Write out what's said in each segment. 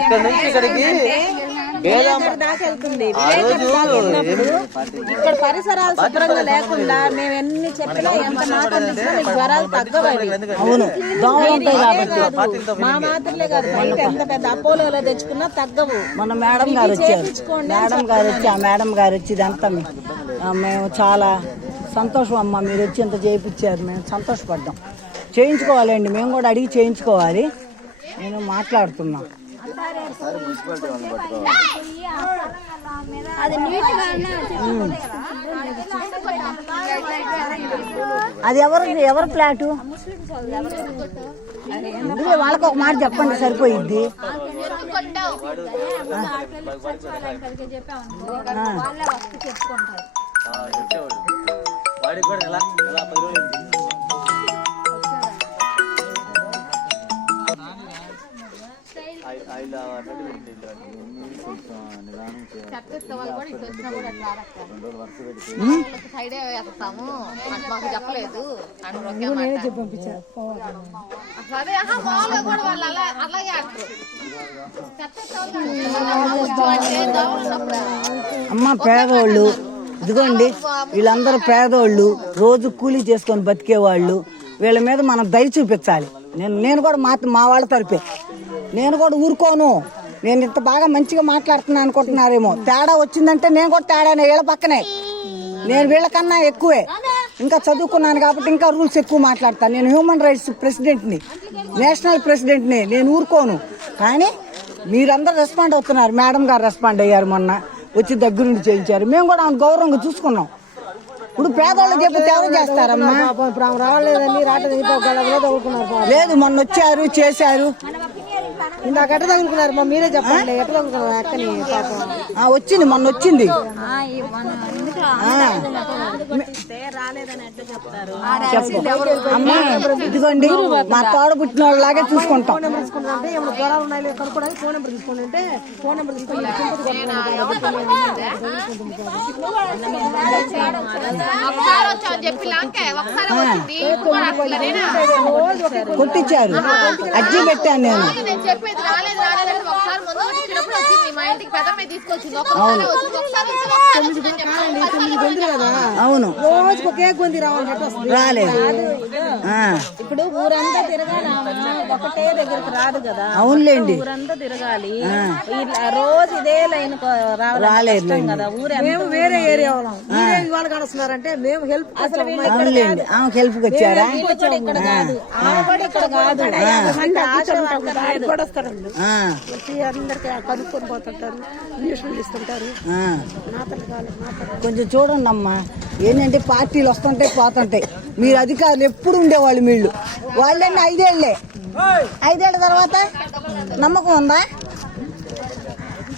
ఇక్కడ నుంచి ఇక్కడికి దాకెళ్తుంది. ఇక్కడ పరిసరాలు శుభ్రంగా లేకుండా మేము ఎన్ని చెప్పినా ఎంత మాట్లాడినా మీకు జ్వరాలు తగ్గవాలి. అవును, మా మాత్రలే కాదు, బయట ఎంత పెద్ద అపోలోలో తెచ్చుకున్నా తగ్గవు. మన మేడం గారు వచ్చారు, మేడం గారు వచ్చి ఇదంతా మేము చాలా సంతోషం అమ్మ, మీరు వచ్చి ఎంత చేయించారు, మేము సంతోషపడ్డాం. చేయించుకోవాలండి, మేము కూడా అడిగి చేయించుకోవాలి. నేను మాట్లాడుతున్నా. అది ఎవరు ఫ్లాటు? వాళ్ళకి ఒక మాట చెప్పండి సరిపోయిద్ది. చెప్పలేదు. అమ్మ పేదోళ్ళు, ఇదిగోండి వీళ్ళందరూ పేదోళ్ళు, రోజు కూలీ చేసుకొని బతికేవాళ్ళు. వీళ్ళ మీద మనం దయ చూపించాలి. నేను కూడా మా వాళ్ళ తరపే నేను కూడా ఊరుకోను. నేను ఇంత బాగా మంచిగా మాట్లాడుతున్నా అనుకుంటున్నారేమో, తేడా వచ్చిందంటే నేను కూడా తేడానే. వీళ్ళ పక్కనే నేను వీళ్ళకన్నా ఎక్కువే, ఇంకా చదువుకున్నాను కాబట్టి ఇంకా రూల్స్ ఎక్కువ మాట్లాడతాను. నేను హ్యూమన్ రైట్స్ ప్రెసిడెంట్ని, నేషనల్ ప్రెసిడెంట్ని, నేను ఊరుకోను. కానీ మీరందరూ రెస్పాండ్ అవుతున్నారు. మేడం గారు రెస్పాండ్ అయ్యారు, మొన్న వచ్చి దగ్గరుండి చేయించారు. మేము కూడా ఆమె గౌరవంగా చూసుకున్నాం. ఇప్పుడు పేదవాళ్ళు చెప్తే ఎవరు చేస్తారమ్మా? లేదు, మొన్న వచ్చారు చేశారు. ఇందాక ఎట్ట తగులుకున్నారు మీరే చెప్పండి, ఎట్ట తగులుకున్నారు అక్కని? వచ్చింది, మొన్న వచ్చింది. అమ్మా ఇదిగోండి, మా తోడ పుట్టిన వాళ్ళలాగే చూసుకుంటాం. కొట్టించారు, అజ్జి పెట్టాను నేను. అవును, రోజుకి ఒకే గొంతి రాలేదు. ఇప్పుడు ఊరంతా తిరగాలి, ఒకటే దగ్గరికి రాదు కదా. అవునులేండి, ఊరంతా తిరగాలి. రోజు ఇదే లైన్ రాలేదు కదా. మేము వేరే ఏరియా వాళ్ళం, వాళ్ళు కడుస్తున్నారంటే మేము హెల్ప్. అవునులేండి, ఆమెకు హెల్ప్ వచ్చారా? ఇక్కడ కాదు, ఇక్కడ కాదు, అందరికి కనుక్కొని పోతుంటారు, ఇంజక్షన్లు ఇస్తుంటారు. కొంచెం చూడండి అమ్మా, ఏంటంటే పార్టీలు వస్తుంటాయి పోతుంటాయి. మీరు అధికారులు ఎప్పుడు ఉండేవాళ్ళు, వీళ్ళు వాళ్ళండి 5 ఏళ్లే. 5 ఏళ్ల తర్వాత నమ్మకం ఉందా?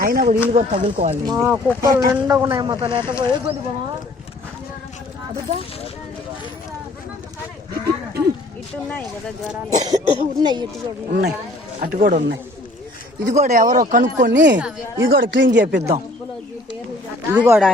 అయినా కూడా వీళ్ళు కూడా తగులుకోవాలి. కుక్కలు నిండా ఉన్నాయమ్మా, ఇట్టున్నాయి కదా జ్వరాలు. ఉన్నాయి, అటు కూడా ఉన్నాయి. ఇది కూడా ఎవరో కనుక్కొని ఇది కూడా క్లీన్ చేపిద్దాం. ఇది కూడా